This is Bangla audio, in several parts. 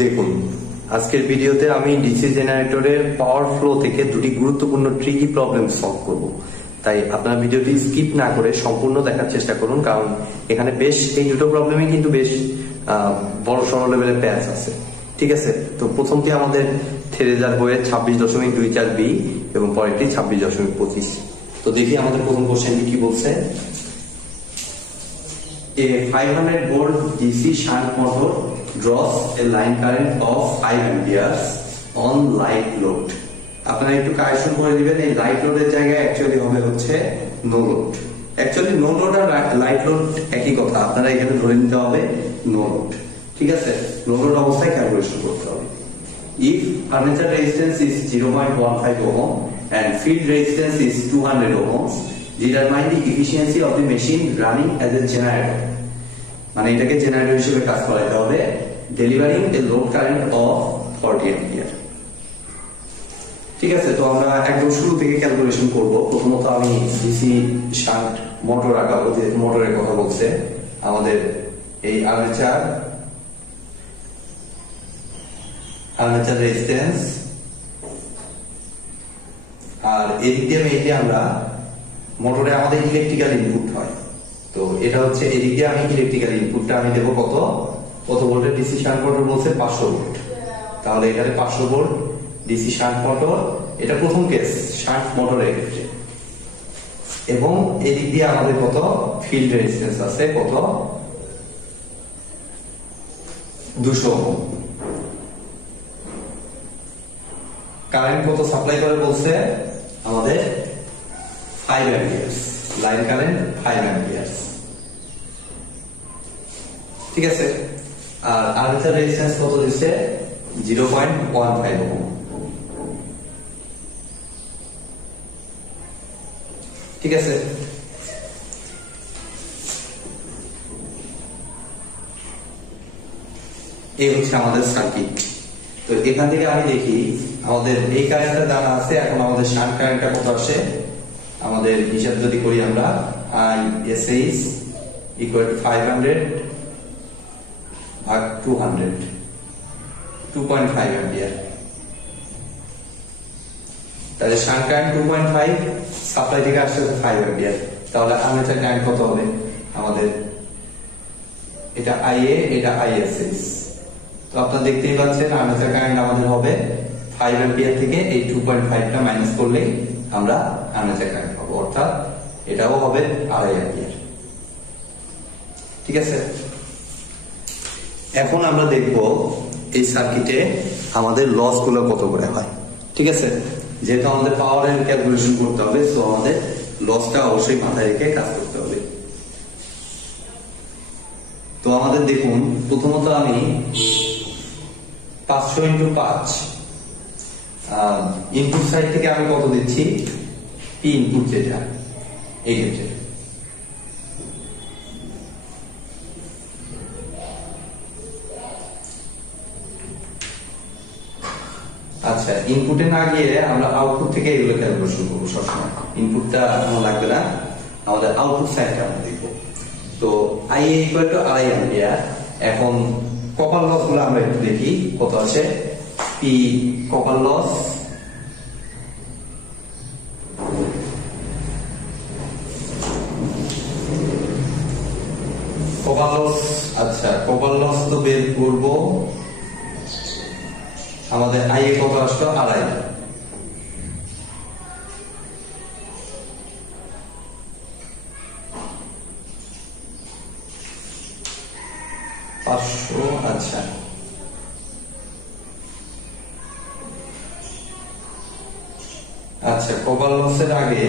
দেখুন, আজকের ভিডিওতে আমি ডিসি জেনারেটরের পাওয়ার ফ্লো থেকে দুটি গুরুত্বপূর্ণ ট্রিকি প্রবলেম সলভ করব। তাই আপনারা ভিডিওটি স্কিপ না করে সম্পূর্ণ দেখার চেষ্টা করুন, কারণ এখানে এই দুটো প্রবলেমে কিন্তু বেশ বড় সড় লেভেলের প্যাচ আছে। ঠিক আছে, তো প্রথমটি আমাদের থেরেজার বইয়ের 26.24b এবং পরেরটি 26.25। তো দেখি আমাদের প্রথম কোশ্চেনটি কি বলছে। A 500 volt DC shunt motor draws a line current of 5 amperes on light load. আপনারা একটু কারেকশন করে দিবেন, এই লাইট লোডের জায়গায় অ্যাকচুয়ালি হবে হচ্ছে no load. Actually no load আর লাইট লোড একই কথা, আপনারা এখানে ধরে নিতে হবে নো লোড। ঠিক আছে, নো লোড অবস্থায় ক্যালকুলেশন করতে হবে। If armature resistance is 0.15 ohm and field resistance is 200 ohms, determine the efficiency of the machine running as a generator. মানে এটাকে জেনারেটর হিসেবে কাজ করাতে হবে, delivering A load current of 40 ampere. ঠিক আছে, তো আমরা একদম শুরু থেকে ক্যালকুলেশন করব। প্রথমত আমি ডিসি শান্ট মোটর আঁকাবো, যে মোটরের কথা বলছে আমাদের। এই আর্মেচার রেজিস্ট্যান্স, আর এদিক দিয়ে মেইনলি আমরা মোটরে আমাদের ইলেকট্রিক্যাল ইনপুট হয়। তো এটা হচ্ছে এদিক দিয়ে আমি ইলেকট্রিক্যাল ইনপুটটা আমি দেবো কত ভোল্টের ডিসি শান্ট মোটর বলছে 500 ভোল্ট। তাহলে এখানে 500 ভোল্ট ডিসি শান্ট মোটর, এটা প্রথম কেস শান্ট মোটরের ক্ষেত্রে। এবং এদিক দিয়ে আমাদের কত ফিল্ড রেজিস্ট্যান্স আছে, কত 200 ওহম। কারেন্ট কত সাপ্লাই করে বলছে আমাদের 5 অ্যাম্পিয়ার্স, লাইন কারেন্ট 5 অ্যাম্পিয়ার্স। ঠিক আছে, আর আর্মেচার রেজিস্ট্যান্স কত দিচ্ছে 0.15 ওহম। ঠিক আছে, এই হচ্ছে আমাদের সার্কিট। তো এখান থেকে আমি দেখি আমাদের এই কারেন্টটা জানা আছে, এখন আমাদের শান্ট কারেন্টটা কত আসে। আমাদের হিসাব যদি করি আমরা, ISH equal to 500 ভাগ 200, 2.5 অ্যাম্পিয়ার। তাহলে শান্ট কারেন্ট 2.5, সাপ্লাই থেকে আসছে 5 অ্যাম্পিয়ার। তাহলে আর্মেচার কারেন্ট কত হবে আমাদের, এটা IA, এটা ISH। তো আপনারা দেখতেই পাচ্ছেন আর্মেচার কারেন্ট আমাদের হবে 5 অ্যাম্পিয়ার থেকে এই 2.5টা মাইনাস করলে আমরা আর্মেচার কারেন্ট পাবো, অর্থাৎ এটাও হবে 2.5 অ্যাম্পিয়ার। ঠিক আছে, এখন আমরা দেখব এই সার্কিটে আমাদের লস গুলো কত করে হয়। ঠিক আছে, যেহেতু আমাদের পাওয়ারের ক্যালকুলেশন করতে হবে, তো আমাদের লসটা অবশ্যই মাথায় রেখে কাজ করতে হবে। তো আমাদের দেখুন, প্রথমত আমি 500x5 ইনপুট সাইড থেকে আমি কত দিচ্ছি, পি ইনপুট যেটা এই ক্ষেত্রে। আচ্ছা, ইনপুটে না গিয়ে আমরা আউটপুট থেকে এগুলো ক্যালকুলেশন করবো সবসময়। ইনপুটটা আমার লাগবে না, আমাদের আউটপুট সাইডটা আমরা দেখবো। তো IA equal to 2.5 অ্যাম্পিয়ার। এখন কপার লস গুলো আমরা একটু দেখি কত আছে। পি কপার লস, আচ্ছা কপার লস তো বের করবো। আমাদের IA কত আসলো 2.5। আচ্ছা, আচ্ছা কপার লসের আগে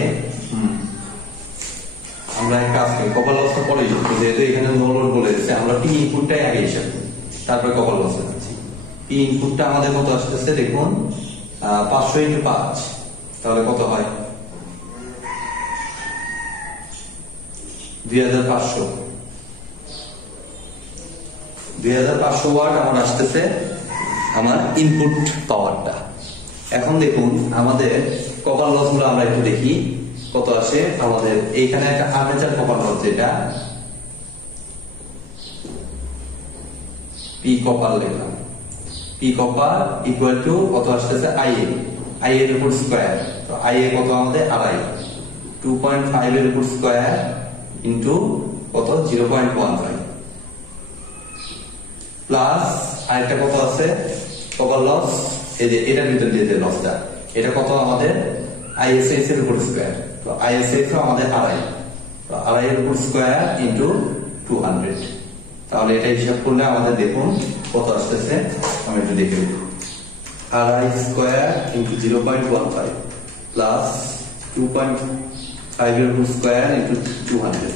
আমরা এক কাজ করি, কপার লসটা পরে যোগ করি, যেহেতু এখানে নো লোড বলে দিচ্ছে, আমরা পি ইনপুটটাই আগে হিসাব করি, তারপরে কপার লসে যাচ্ছি। পি ইনপুটটা আমাদের কত আসতেছে দেখুন, 500x5, তাহলে কত হয় 2500। 2500 ওয়াট আমার আসতেছে আমার ইনপুট পাওয়ারটা। এখন দেখুন আমাদের কপার লস গুলো আমরা একটু দেখি। কত আসে আমাদের এইখানে একটা আর্মেচার কপার লস যেটা পি কপার লেখা পি কপার ইকুয়াল টু কত আসতেছে আই এর উপর স্কয়ার তো আই এ কত আমাদের আড়াই 2.5 এর উপর স্কয়ার ইনটু কত 0.15 প্লাস আরেকটা কত আছে কপার লস এই যে এটার ভিতর দিয়ে যে লসটা এটা কত আমাদের আইএসএস এর উপর স্কয়ার তো আইএসএস আমাদের আড়াই তো আড়াই এর উপর স্কয়ার ইনটু 200 তাহলে এটা হিসাব করলে আমাদের দেখুন কত আসতেছে আমি একটু দেখে দিই আড়াই স্কয়ার ইনটু 0.15 প্লাস 2.5 এর উপর স্কয়ার ইনটু 200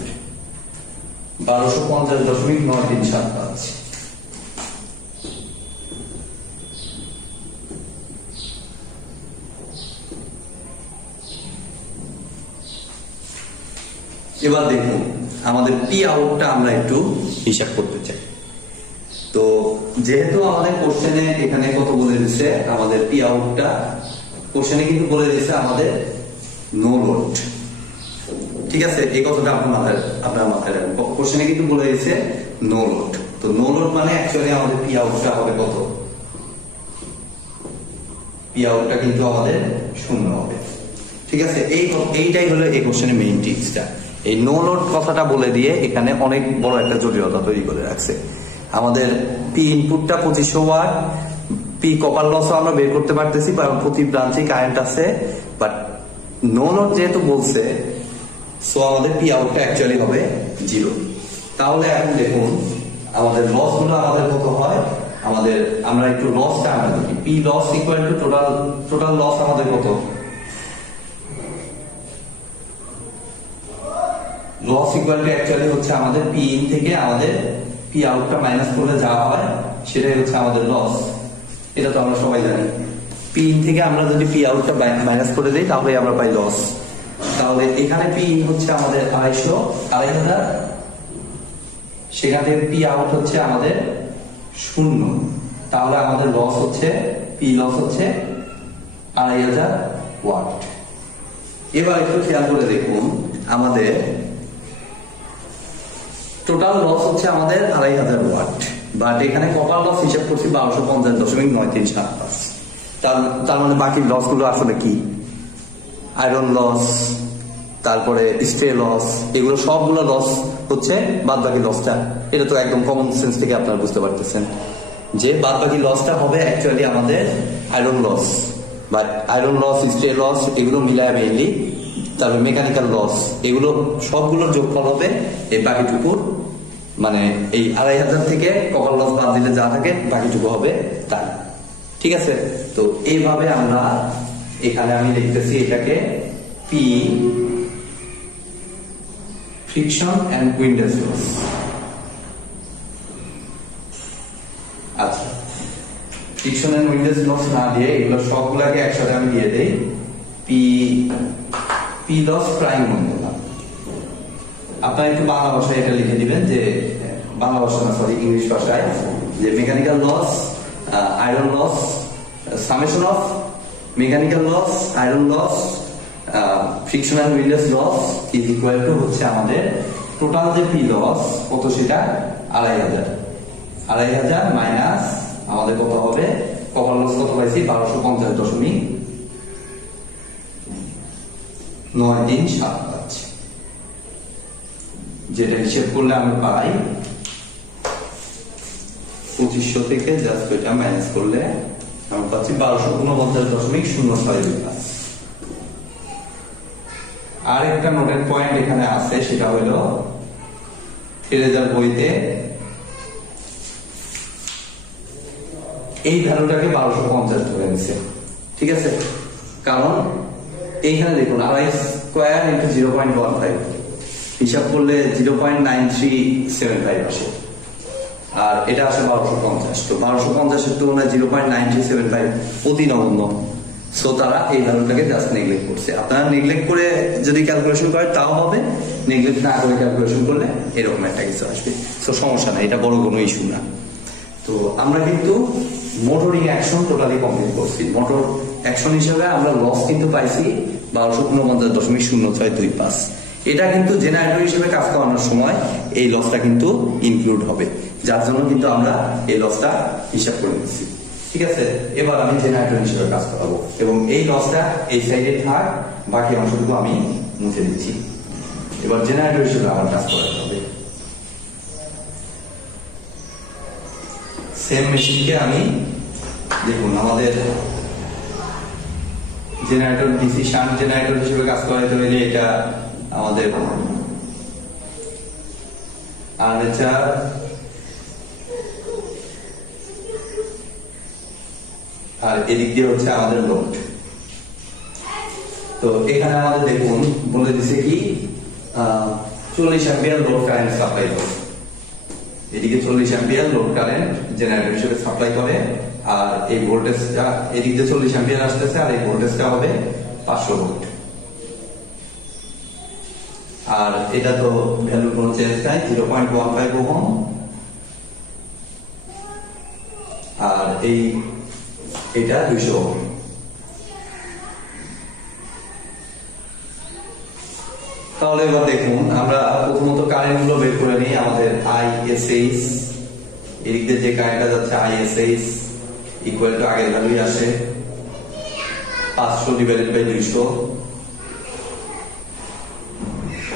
1250.937 পাচ্ছি এবার দেখুন আমাদের পি আউটটা আমরা একটু হিসাব করতে চাই তো যেহেতু আমাদের কোশ্চেনে এখানে কত বলে দিচ্ছে আমাদের পি আউটটা কোশ্চেনে কিন্তু বলে দিচ্ছে আমাদের নো লোড ঠিক আছে এই কথাটা আপনার মাথায় রাখবেন কোশ্চেনে কিন্তু বলে দিচ্ছে নো লোড তো নো লোড মানে অ্যাকচুয়ালি আমাদের পি আউটটা হবে কত পি আউটটা কিন্তু আমাদের শূন্য হবে ঠিক আছে এইটাই হলো এই কোশ্চেনের মেইন টিপসটা এই নো লোড কথাটা বলে দিয়ে এখানে অনেক বড় একটা জটিলতা তৈরি করে রাখছে আমাদের পি ইনপুটটা 2500 ওয়াট পি কপার লসও আমরা বের করতে পারতেছি কারণ প্রতি ব্রাঞ্চে কারেন্ট আছে বাট নো লোড যেহেতু বলছে সো আমাদের পি আউটটা অ্যাকচুয়ালি হবে 0 তাহলে এখন দেখুন আমাদের লস গুলো আমাদের কত হয় আমাদের আমরা একটু লসটা আমরা দেখি P loss equal to total loss আমাদের কত লস ইকুয়াল টু অ্যাকচুয়ালি হচ্ছে আমাদের পি ইন থেকে আমাদের পি আউটটা মাইনাস করলে যা হয় সেটাই হচ্ছে আমাদের লস এটা তো আমরা সবাই জানি পি ইন থেকে আমরা যদি পি আউটটা মাইনাস করে দিই তাহলে আমরা পাই লস তাহলে এখানে পি ইন হচ্ছে আমাদের 250 সেখান থেকে পি আউট হচ্ছে আমাদের 0 তাহলে আমাদের লস হচ্ছে পি লস হচ্ছে 2500 ওয়াট এবার একটু খেয়াল করে দেখুন আমাদের টোটাল লস হচ্ছে আমাদের 2500 ওয়াট বাট এখানে কপার লস হিসাব করছি 1250.937 তার মানে বাকি লস গুলো আসলে কি আয়রন লস তারপরে স্প্রে লস এগুলো সবগুলো লস হচ্ছে বাদ বাকি লসটা এটা তো একদম কমন সেন্স থেকে আপনারা বুঝতে পারতেছেন যে বাদ বাকি লসটা হবে অ্যাকচুয়ালি আমাদের iron loss but iron loss stray loss এগুলো মিলায় মেইনলি তারপর মেকানিক্যাল লস এগুলো সবগুলোর যোগফল হবে এই বাকিটুকু মানে এই 2500 থেকে কপার লস বাদ দিলে যা থাকে বাকিটুকু হবে তাই ঠিক আছে তো এইভাবে আমরা এখানে আমি লিখতেছি এটাকে P friction and windage loss আচ্ছা ফ্রিকশন এন্ড উইন্ডেজ লস না দিয়ে এগুলো সবগুলোকে একসাথে আমি দিয়ে দেই পি লস প্রাইম বললাম আপনারা একটু বাংলা ভাষায় এটা লিখে দিবেন যে বাংলা ভাষা না সরি ইংলিশ ভাষায় যে mechanical loss iron loss summation of mechanical loss iron loss friction and windage loss is equal to হচ্ছে আমাদের টোটাল যে পি লস কত সেটা 2500 মাইনাস আমাদের কত হবে কপার লস কত পাইছি 1250.937 পাচ্ছি যেটা হিসেব করলে আমি পাই 2500 থেকে জাস্ট এটা মাইনাস করলে আমি পাচ্ছি 1249.06 আর একটা নোটের পয়েন্ট এখানে আছে সেটা হলো ফেরেজার বইতে এই ভ্যালুটাকে 1250 ধরে নিছে ঠিক আছে কারণ এইখানে দেখুন 2.5 ইনটু 0.15 হিসাব করলে 0.9375 আসে আর এটা আসে 1250 তো 1250 এর তুলনায় 0.9375 অতি নগণ্য সো তারা এই ভ্যালুটাকে জাস্ট নেগলেক্ট করছে আপনারা নেগলেক্ট করে যদি ক্যালকুলেশন করেন তাও হবে নেগলেক্ট না করে ক্যালকুলেশন করলে এরকম একটা কিছু আসবে সো সমস্যা নাই এটা বড় কোনো ইস্যু না তো আমরা কিন্তু মোটরিং অ্যাকশন টোটালি কমপ্লিট করছি মোটর অ্যাকশন হিসেবে আমরা লস কিন্তু পাইছি 1249.0625। এটা কিন্তু জেনারেটর হিসেবে কাজ করানোর সময় এই লসটা কিন্তু ইনক্লুড হবে, যার জন্য কিন্তু আমরা এই লসটা হিসাব করে নিচ্ছি। ঠিক আছে, এবার আমি জেনারেটর হিসেবে কাজ করাবো এবং এই লসটা এই সাইডে থাক, বাকি অংশটুকু আমি মুছে দিচ্ছি। এবার জেনারেটর হিসেবে আমার কাজ করাতে হবে। সেম মেশিনকে আমি দেখুন আমাদের জেনারেটর ডিসি শান্ট জেনারেটর হিসেবে কাজ করাতে হলে এটা আমাদের আর্মেচার আর এদিক দিয়ে হচ্ছে আমাদের লোড। তো এখানে আমাদের দেখুন বলে দিচ্ছে কি 40 অ্যাম্পিয়ার লোড কারেন্ট সাপ্লাই করে, এদিকে 40 অ্যাম্পিয়ার লোড কারেন্ট জেনারেটর হিসেবে সাপ্লাই করে, আর এই ভোল্টেজটা এদিক দিয়ে 40 অ্যাম্পিয়ার আসতেছে, আর এই ভোল্টেজটা হবে 500 ভোল্ট। আর এটা তো ভ্যালু কোনো চেঞ্জ নাই, 0.15 ওহম। আর এটা 200 ওহম। তাহলে এবার দেখুন আমরা প্রথমত কারেন্ট গুলো বের করে নিই। আমাদের ISH, এদিক দিয়ে যে কারেন্টটা যাচ্ছে ISH ইকুয়াল টু আগের ভ্যালুই আসে 500/200,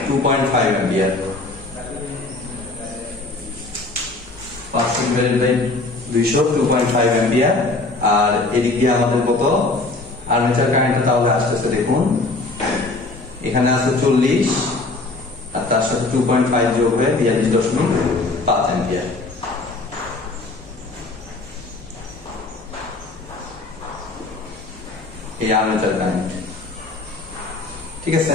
2.5 অ্যাম্পিয়ার। 500/200 2.5 অ্যাম্পিয়ার। আর এদিক দিয়ে আমাদের কত আর্মেচার কারেন্টটা তাহলে আসতেছে দেখুন, এখানে আছে 40 আর তার সাথে 2.5 যোগ হয়ে 42.5 অ্যাম্পিয়ার। এই আর্মেচার কারেন্ট। ঠিক আছে,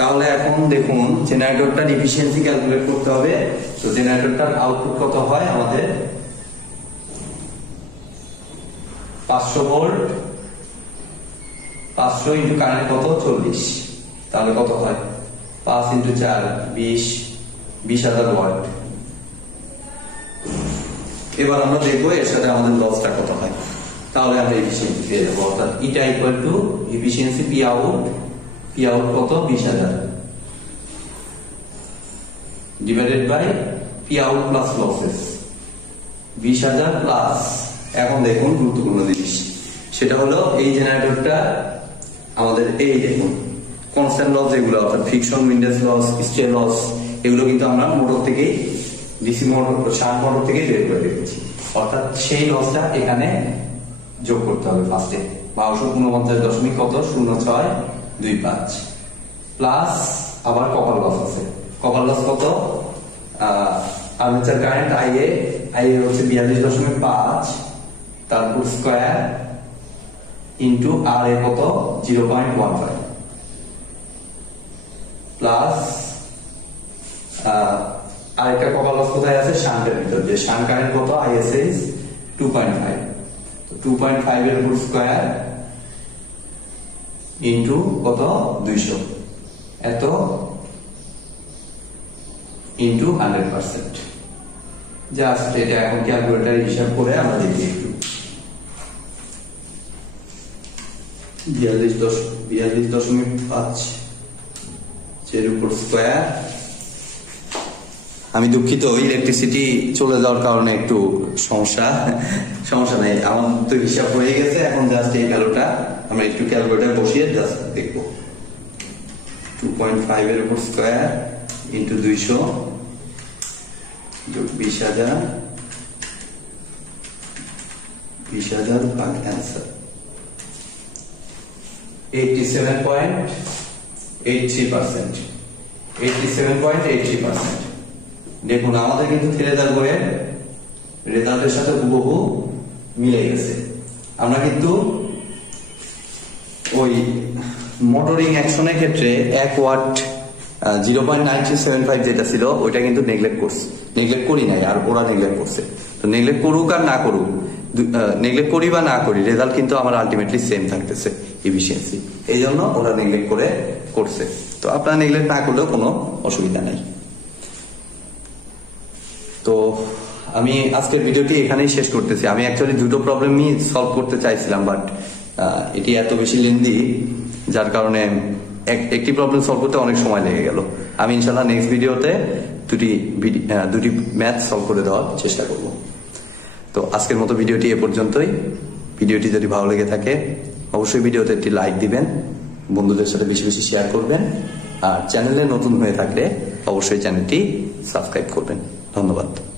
তাহলে এখন দেখুন জেনারেটরটার এফিসিয়েন্সি ক্যালকুলেট করতে হবে। তো জেনারেটরটার আউটপুট কত হয় আমাদের 500 ভোল্ট, 500 ইন্টু কারেন্ট কত 40, তাহলে কত হয় 5 ইন্টু 4 20,000 ওয়াট। এবার আমরা দেখবো এর সাথে আমাদের লসটা কত হয়, তাহলে আমরা এফিসিয়েন্সি পেয়ে যাবো। অর্থাৎ এটা equal to efficiency P out কত 20,000 divided by P out plus losses 20,000 plus. এখন দেখুন গুরুত্বপূর্ণ জিনিস, সেটা হলো এই জেনারেটরটা আমাদের এই দেখুন কনস্ট্যান্ট লস যেগুলো অর্থাৎ ফ্রিকশন, উইন্ডেজ লস, স্ট্রে লস, এগুলো কিন্তু আমরা মোটর থেকেই ডিসি মোটর শান্ট মোটর থেকেই বের করে রেখেছি। অর্থাৎ সেই লসটা এখানে যোগ করতে হবে ফার্স্টে 1249.0625 প্লাস আবার কপার লস আছে। কপার লস কত আর্মেচার কারেন্ট IA হচ্ছে 42.5 তারপর স্কয়ার ইন্টু আর এ কত 0.15 প্লাস আরেকটা কপার লস কোথায় আছে শান্টের ভিতর, যে শান্ট কারেন্ট কত ISH 2.5, 2.5 এর উপর স্কয়ার ইন্টু কত 200 এত ইন্টু 100%। জাস্ট এটা এখন ক্যালকুলেটর হিসাব করে আমরা দেখি একটু 42.5 এর উপর স্কয়ার। আমি দুঃখিত ইলেকট্রিসিটি চলে যাওয়ার কারণে একটু সমস্যা নেই, আমার তো হিসাব হয়ে গেছে। এখন জাস্ট এই ভ্যালুটা আমরা একটু ক্যালকুলেটর বসিয়ে জাস্ট দেখব। 2.5 এর উপর স্কয়ার ইন্টু 200 যোগ 20,000 ভাগ অ্যান্সার 87.83%। 87.83%। দেখুন আমাদের কিন্তু থ্রেজার বইয়ের রেজাল্টের সাথে হুবহু মিলে গেছে। আমরা কিন্তু ওই মোটরিং অ্যাকশনের ক্ষেত্রে 1 ওয়াট 0.9375 যেটা ছিল ওইটা কিন্তু নেগলেক্ট করি নাই, আর ওরা নেগলেক্ট করছে। তো নেগলেক্ট করুক আর না করুক, নেগলেক্ট করি বা না করি, রেজাল্ট কিন্তু আমার আলটিমেটলি সেম থাকতেছে এফিসিয়েন্সি। এই জন্য ওরা নেগলেক্ট করছে। তো আপনারা নেগলেক্ট না করলেও কোনো অসুবিধা নাই। তো আমি আজকের ভিডিওটি এখানেই শেষ করতেছি। আমি অ্যাকচুয়ালি দুটো প্রবলেমই সলভ করতে চাইছিলাম, বাট এটি এত বেশি লেন্দি যার কারণে একটি প্রবলেম সলভ করতে অনেক সময় লেগে গেল। আমি ইনশাল্লাহ নেক্সট ভিডিওতে দুটি ম্যাথ সলভ করে দেওয়ার চেষ্টা করব। তো আজকের মতো ভিডিওটি এ পর্যন্তই। ভিডিওটি যদি ভালো লেগে থাকে অবশ্যই ভিডিওতে একটি লাইক দিবেন, বন্ধুদের সাথে বেশি বেশি শেয়ার করবেন, আর চ্যানেলে নতুন হয়ে থাকলে অবশ্যই চ্যানেলটি সাবস্ক্রাইব করবেন। ধন্যবাদ।